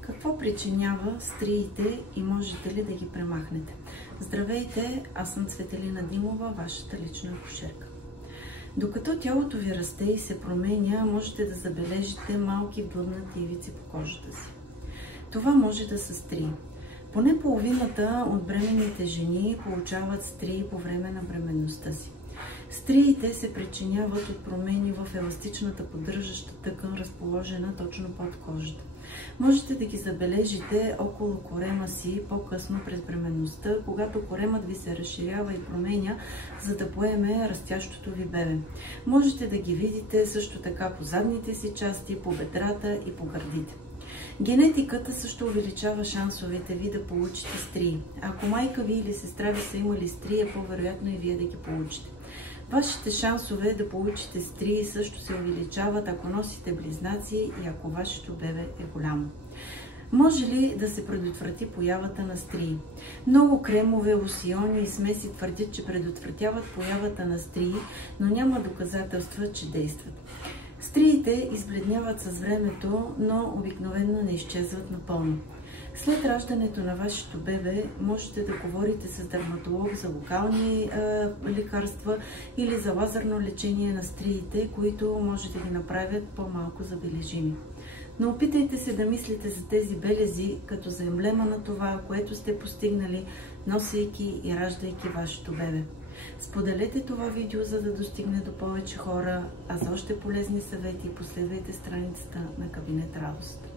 Какво причинява стриите и можете ли да ги премахнете? Здравейте, аз съм Цветелина Димова, вашата лична акушерка. Докато тялото ви расте и се променя, можете да забележите малки блъднати ивици по кожата си. Това може да са стрии. Поне половината от бременните жени получават стрии по време на бременността си. Стриите се причиняват от промени в еластичната поддържаща тъкан, разположена точно под кожата. Можете да ги забележите около корема си по-късно през бременността, когато коремът ви се разширява и променя, за да поеме растящото ви бебе. Можете да ги видите също така по задните си части, по бедрата и по гърдите. Генетиката също увеличава шансовете ви да получите стрии. Ако майка ви или сестра ви са имали стрии, е по-вероятно и вие да ги получите. Вашите шансове да получите стрии също се увеличават, ако носите близнаци и ако вашето бебе е голямо. Може ли да се предотврати появата на стрии? Много кремове, лосиони и смеси твърдят, че предотвратяват появата на стрии, но няма доказателства, че действат. Стриите избледняват с времето, но обикновено не изчезват напълно. След раждането на вашето бебе можете да говорите с дерматолог за локални лекарства или за лазерно лечение на стриите, които може да ги направят по-малко забележими. Но опитайте се да мислите за тези белези като за емблема на това, което сте постигнали, носейки и раждайки вашето бебе. Споделете това видео, за да достигне до повече хора, а за още полезни съвети последвайте страницата на Кабинет Радост.